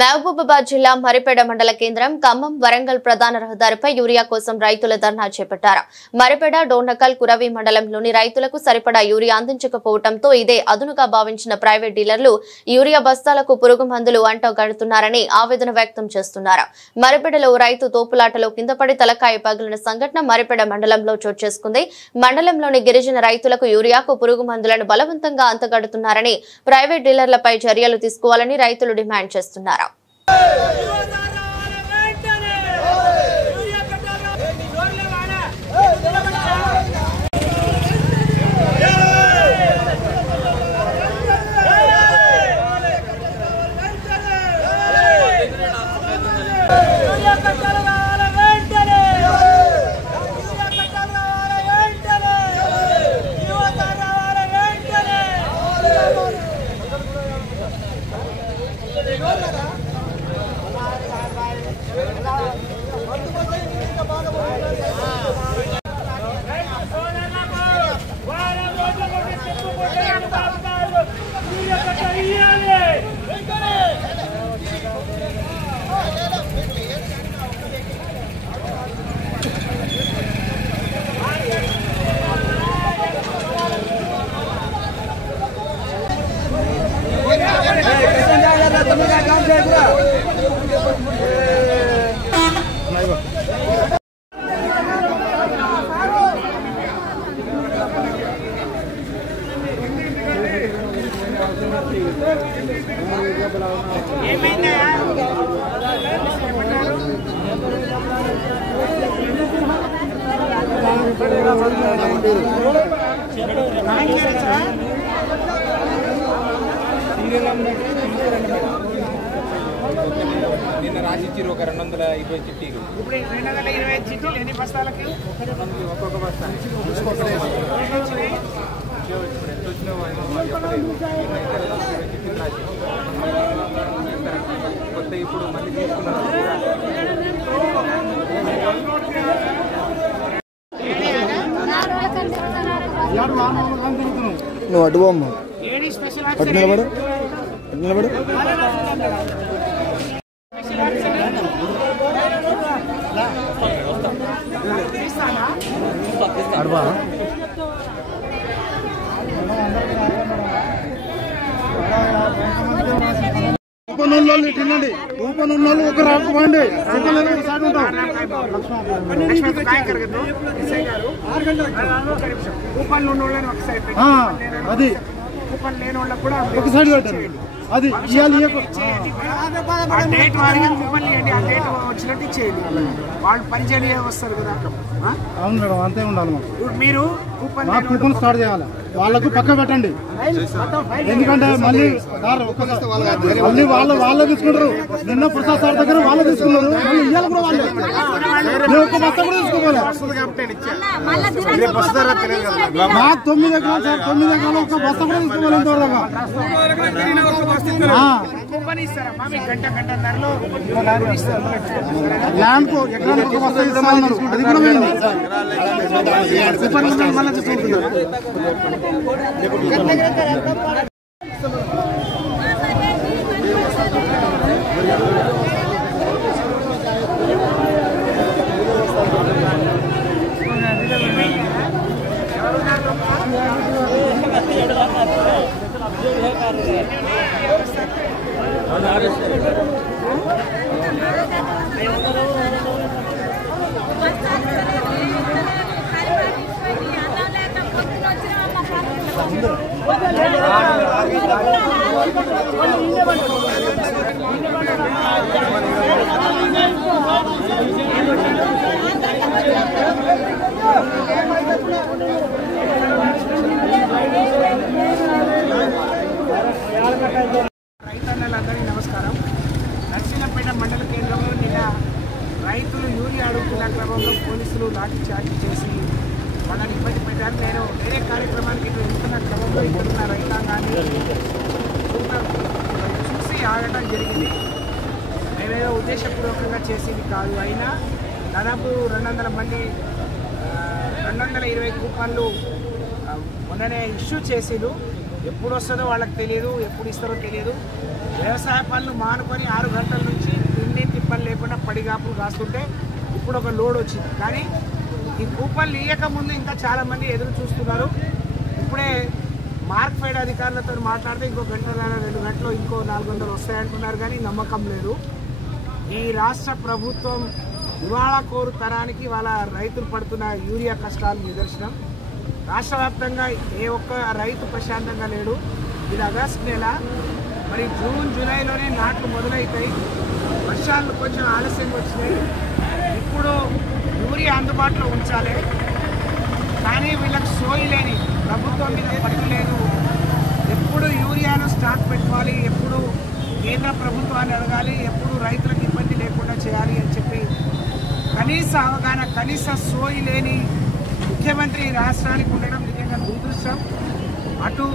మహబూబాబాద్ జిల్లా మరిపేడ మండల కేంద్రం ఖమ్మం వరంగల్ ప్రధాన రహదారిపై యూరియా కోసం రైతుల ధర్నా చేపట్టారు. మరిపేడ డోర్నకల్ కురవి మండలంలోని రైతులకు సరిపడా యూరియా అందించకపోవడంతో ఇదే అదునుగా భావించిన ప్రైవేట్ డీలర్లు యూరియా బస్తాలకు పురుగు మందులు అంటగడుతున్నారని ఆవేదన వ్యక్తం చేస్తున్నారు. మరిపేడలో రైతు తోపులాటలో కిందపడి తలకాయ పగిలిన సంఘటన మరిపేడ మండలంలో చోటు చేసుకుంది. మండలంలోని గిరిజన రైతులకు యూరియాకు పురుగు మందులను బలవంతంగా అంతగడుతున్నారని ప్రైవేట్ డీలర్లపై చర్యలు తీసుకోవాలని రైతులు డిమాండ్ చేస్తున్నారు. నిన్న రాసిచ్చారు ఒక 220 చిట్టీలు. ఇప్పుడు 220 చిట్టీలు ఎన్ని బస్తాలకి? ఒక్కొక్క బస్తా కొత్త ఇప్పుడు మళ్ళీ తీసుకున్నారు. నువ్వు అటు పోమ్మ అటు నిలబడు అడువా ఊపనోళ్ళు తినండి. ఊపనున్నోళ్ళు ఒక రాకపోండి. అది కూపన్ లేని వాళ్ళకి కూడా ఒక సైడ్ పెట్టండి. అది డేట్ వారిగా కూపన్లు ఇవ్వండి. ఆ డేట్ వచ్చినట్టు ఇచ్చేయండి. వాళ్ళు పని చేయని వస్తారు కదా. అవును మేడం, అంతే ఉండాలి. మాకు ఇప్పుడు మీరు కూపన్ స్టార్ట్ చేయాలి. వాళ్ళకు పక్క పెట్టండి. ఎందుకంటే మళ్ళీ వాళ్ళే తీసుకుంటారు. నిన్న ప్రసాద్ సార్ దగ్గర వాళ్ళే తీసుకున్నారు. మళ్ళీ ఇవాళ కూడా వాళ్ళే. ఒక బస్తా కూడా తీసుకోవాలి. మాకు 9 ఎకరాలు సార్. 9 ఎకరాలు ఒక బస్తా కూడా తీసుకోవాలి. ఇంతవరకు కూపన్ ఇస్తారమ్మా. మీకు గంట ధరలో ల్యాండ్ కు ఎకరానికి ఒక బస్తా ఇస్తామన్నారు. అది కూడా పోయింది. మళ్ళీ తీసుకుంటున్నారు. రైతన్నలందరికీ నమస్కారం. నర్సీపేట మండల కేంద్రంలో నిన్న రైతులు యూరియా అడుగుతున్న క్రమంలో పోలీసులు లాఠీ చార్జీ చేసి వాళ్ళని ఇబ్బంది పెట్టారు. నేను వేరే కార్యక్రమానికి ఇటు వెళ్తున్న క్రమంలో ఇక్కడున్న రైతాంగాన్ని చూసి ఆగటం జరిగింది. మేమేదో ఉద్దేశపూర్వకంగా చేసేది కాదు. అయినా దాదాపు 200 మంది 220 కూపన్లు మొన్ననే ఇష్యూ చేసిరు. ఎప్పుడు వస్తుందో వాళ్ళకి తెలియదు, ఎప్పుడు ఇస్తారో తెలియదు. వ్యవసాయ పనులు మానుకొని 6 గంటల నుంచి తిండి తిప్పలు లేకుండా పడిగాపులు కాస్తుంటే ఇప్పుడు ఒక లోడ్ వచ్చింది. కానీ ఈ కూపన్లు ఇయ్యక ముందు ఇంకా చాలామంది ఎదురు చూస్తున్నారు. ఇప్పుడే మార్క్ఫెడ్ అధికారులతో మాట్లాడితే ఇంకో గంటల 2 గంటలు ఇంకో 400 వస్తాయంటున్నారు. కానీ నమ్మకం లేదు. ఈ రాష్ట్ర ప్రభుత్వం ఇవాళ కోరు తరానికి వాళ్ళ రైతులు పడుతున్న యూరియా కష్టాలు నిదర్శనం. రాష్ట్ర వ్యాప్తంగా ఏ ఒక్క రైతు ప్రశాంతంగా లేడు. ఇది ఆగస్టు నెల, మరి జూన్ జూలైలోనే నాట్లు మొదలవుతాయి. వర్షాలు కొంచెం ఆలస్యంగా వచ్చినాయి. ఇప్పుడు యూరియా అందుబాటులో ఉంచాలి, కానీ వీళ్ళకి సోయి లేని ప్రభుత్వం మీద పట్టు లేదు. ఎప్పుడు యూరియాను స్టాక్ పెట్టుకోవాలి, ఎప్పుడు కేంద్ర ప్రభుత్వాన్ని అడగాలి, ఎప్పుడు రైతులకు ఇబ్బంది లేకుండా చేయాలి అని చెప్పి కనీస అవగాహన, కనీస సోయి లేని ముఖ్యమంత్రి రాష్ట్రానికి ఉండడం నిజంగా దురదృష్టం. అటు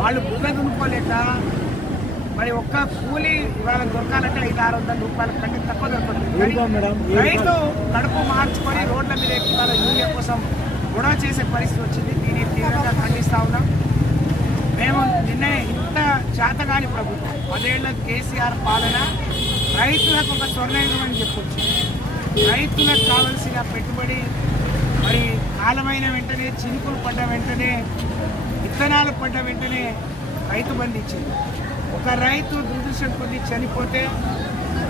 వాళ్ళు బుగ్గ దునుకోలేక మరి ఒక్క కూలీ ఇవాళ దొరకాలంటే 500-600 రూపాయల కంటే తక్కువ దొరకలేదు. రైతు కడుపు మార్చుకొని రోడ్ల మీద ఎక్కి వాళ్ళ యూరియా కోసం గొడవ చేసే పరిస్థితి వచ్చింది. దీన్ని తీవ్రంగా ఖండిస్తా ఉన్నాం. మేము నిన్నే ఇంత చేతగాని ప్రభుత్వం 10 ఏళ్ల కేసీఆర్ పాలన రైతులకు ఒక స్వర్ణయుగం అని చెప్పొచ్చు. రైతులకు కావలసిన పెట్టుబడి మరి కాలమైన వెంటనే, చినుకులు పడ్డ వెంటనే, విత్తనాలు పడ్డ వెంటనే రైతు బంధు ఇచ్చింది. ఒక రైతు దురదృష్టం కొద్ది చనిపోతే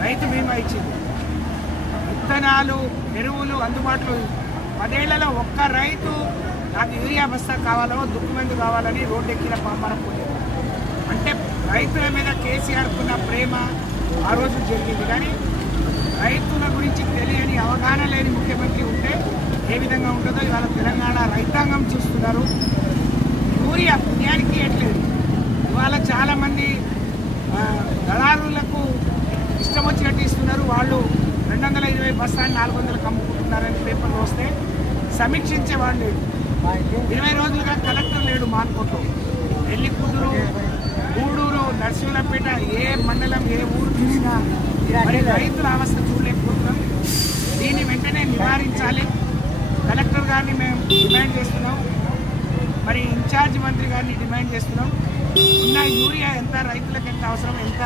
రైతు బీమా ఇచ్చింది. విత్తనాలు, ఎరువులు అందుబాటులో 10 ఏళ్లలో ఒక్క రైతు నాకు యూరియా బస్తా కావాలో, దుక్కుమందు కావాలని రోడ్డు ఎక్కిన పాపరం పోలేదు. అంటే రైతుల మీద కేసీఆర్కున్న ప్రేమ ఆ రోజు జరిగింది. కానీ రైతుల గురించి తెలియని, అవగాహన లేని ముఖ్యమంత్రి ఉంటే ఏ విధంగా ఉంటుందో ఇవాళ తెలంగాణ రైతాంగం చూస్తున్నారు. యూరియా పుణ్యానికి ఇవ్వట్లేదు. ఇవాళ చాలామంది దళారులకు ఇష్టం వచ్చినట్టు ఇస్తున్నారు. వాళ్ళు 220 బస్తాలు 400కు అమ్ముకుంటున్నారని పేపర్లు వస్తే సమీక్షించేవాడు లేడు. 20 రోజులుగా కలెక్టర్ లేడు మాన్కోట్లో. నెల్లికుదురు, గూడూరు, నర్సింహులపేట ఏ మండలం, ఏ ఊరు చూసినా మరి రైతుల అవస్థ చూడలేకపోతున్నాం. దీన్ని వెంటనే నివారించాలి. కలెక్టర్ గారిని మేము డిమాండ్ చేస్తున్నాం, మరి ఇన్ఛార్జ్ మంత్రి గారిని డిమాండ్ చేస్తున్నాం. ఉన్న యూరియా ఎంత, రైతులకు ఎంత అవసరం, ఎంత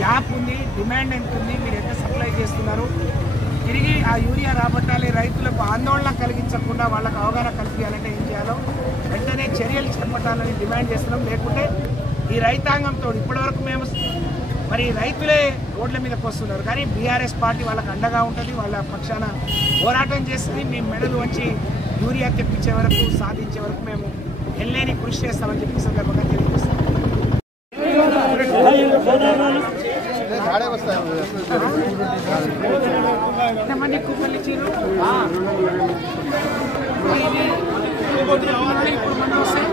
గ్యాప్ ఉంది, డిమాండ్ ఎంత ఉంది, మీరు ఎంత సప్లై చేస్తున్నారు, తిరిగి ఆ యూరియా రాబట్టాలి. రైతులకు ఆందోళన కలిగించకుండా వాళ్ళకు అవగాహన కల్పించాలంటే ఏం చేయాలో వెంటనే చర్యలు చేపట్టాలని డిమాండ్ చేస్తున్నాం. లేకుంటే ఈ రైతాంగంతో ఇప్పటివరకు మేము మరి రైతులే రోడ్ల మీదకి వస్తున్నారు, కానీ బీఆర్ఎస్ పార్టీ వాళ్ళకి అండగా ఉంటుంది, వాళ్ళ పక్షాన పోరాటం చేస్తుంది. మేము మెడలు వచ్చి యూరియా తెప్పించే వరకు, సాధించే వరకు మేము ఎల్లేని కృషి చేస్తామని చెప్పి సందర్భంగా తెలియజేస్తాం. ఎంతమంది కూపన్లు ఇచ్చారు? ఇప్పుడు మన వస్తాయి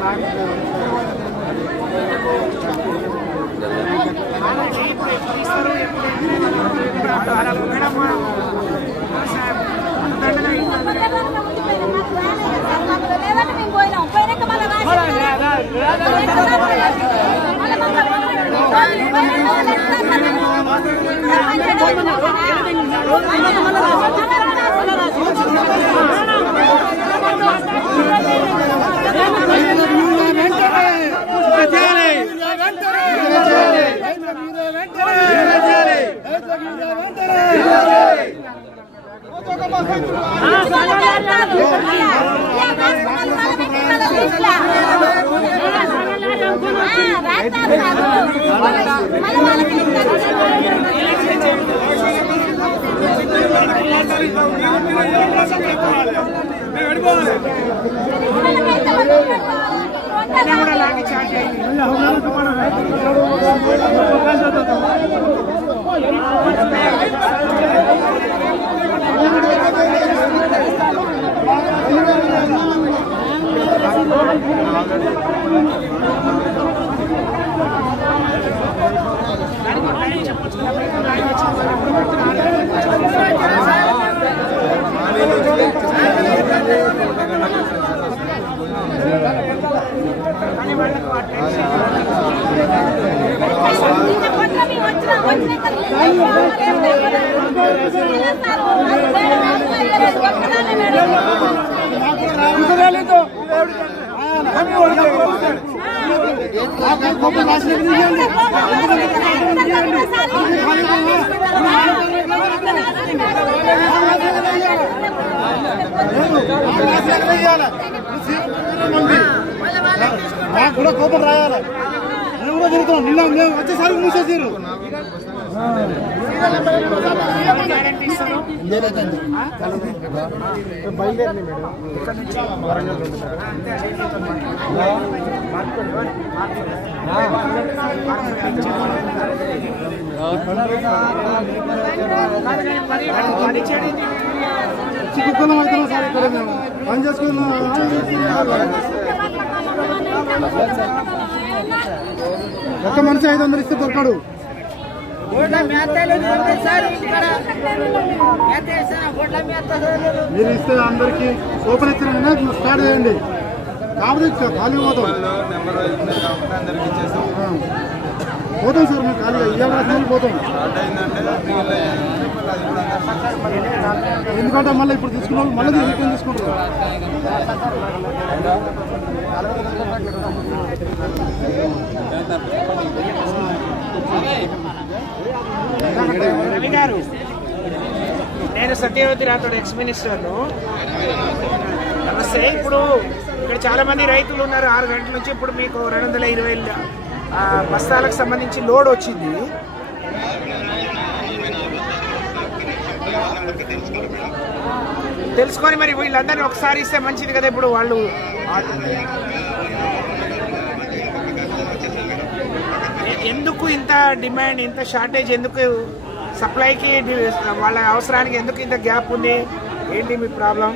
లాగి చార్జ్ అయింది. కూపన్ రాసినప్పుడు ఇవ్వండి. నాకు కూడా కూపన్ రాయాలి. మేము కూడా తిరుగుతాం. నిన్న మేము వచ్చేసరి మూసేసారు. బయలుదేరండి మేడం. కుక్కలం అవుతున్నాం సార్. ఇక్కడ మేము పని చేసుకున్నాం. ఒక్క మనిషి 500 ఇస్తే దొరకడు. మీరు ఇస్తే అందరికి ఓపెన్ ఇచ్చిన స్టార్ట్ చేయండి. కాకపోతే ఖాళీ పోతాం పోతాం సార్. మేము ఖాళీగా ఇవ్వాలి పోతాం. ఎందుకంటే మళ్ళీ ఇప్పుడు తీసుకున్న వాళ్ళు మళ్ళీ రిటర్న్ తీసుకుంటారు. రవి గారు, నేను సత్యవతి రాథోడ్ ఎక్స్ మినిస్టర్ను. నమస్తే. ఇప్పుడు ఇక్కడ చాలా మంది రైతులు ఉన్నారు. 6 గంటల నుంచి ఇప్పుడు మీకు 220 బస్తాలకు సంబంధించి లోడ్ వచ్చింది. తెలుసుకొని మరి వీళ్ళందరినీ ఒకసారి ఇస్తే మంచిది కదా. ఇప్పుడు వాళ్ళు ఎందుకు ఇంత డిమాండ్, ఇంత షార్టేజ్, ఎందుకు సప్లైకి వాళ్ళ అవసరానికి ఎందుకు ఇంత గ్యాప్ ఉంది? ఏంటి మీ ప్రాబ్లం?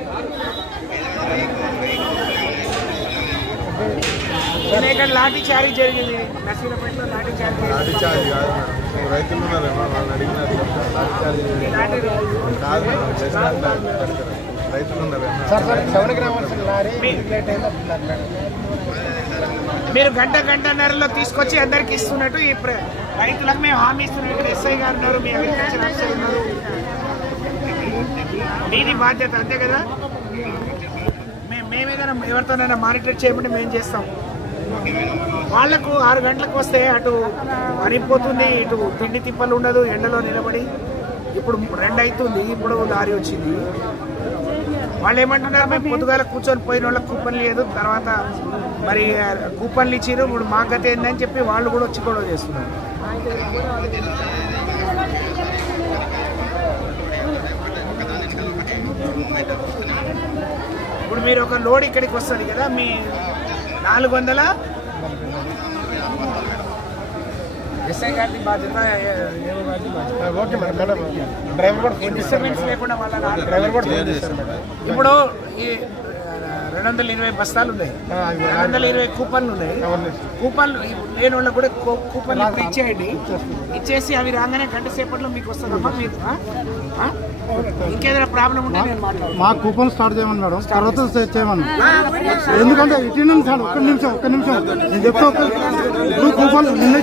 ఇక్కడ లాఠీ చార్జ్ జరిగింది. నర్సీలపేటలో లాఠీ చార్జ్ రైతులు మీరు గంటన్నరలో తీసుకొచ్చి అందరికి ఇస్తున్నట్టు ఈ రైతులకు మేము హామీ ఇస్తున్నాం. ఇక్కడ ఎస్ఐ గారు ఉన్నారు, మీ అగ్రికల్చర్ ఆఫీసర్ ఉన్నారు. మీది బాధ్యత అంతే కదా. మేమేదైనా ఎవరితోనైనా మానిటర్ చేయమంటే మేము చేస్తాం. వాళ్లకు 6 గంటలకు వస్తే అటు అనిపోతుంది, ఇటు తిండి తిప్పలు ఉండదు, ఎండలో నిలబడి. ఇప్పుడు 2 అవుతుంది, ఇప్పుడు లారీ వచ్చింది. వాళ్ళు ఏమంటున్నారు, మేము పొద్దుగాల కూర్చొని పోయిన వాళ్ళకి కూపన్ లేదు, తర్వాత మరి కూపన్లు ఇచ్చిరు, ఇప్పుడు మా గత ఏందని చెప్పి వాళ్ళు కూడా వచ్చి గొడవ చేస్తున్నారు. ఇప్పుడు మీరు ఒక లోడ్ ఇక్కడికి వస్తుంది కదా, మీ 400 ఎస్ఐ గారి బాధ్యత, డిస్టర్బెన్స్ లేకుండా వాళ్ళ ఇప్పుడు ఈ 220 బస్తాలు ఉన్నాయి, 220 కూపన్లు ఉన్నాయి. కూపన్లు లేని వాళ్ళకి కూడా కూపన్లు ఇప్పుడు ఇచ్చేయండి. ఇచ్చేసి అవి రాగానే గంట సేపట్లో మీకు వస్తుందమ్మా. మీరు ఇంకేదైనా ప్రాబ్లం ఉంటే నేను మాట్లాడతాను. మా కూపన్ స్టార్ట్ చేయమని మేడం, తర్వాత చేయమని. ఎందుకంటే ఇటు సార్ ఒక్క నిమిషం నేను చెప్తా. కూపన్ నిన్న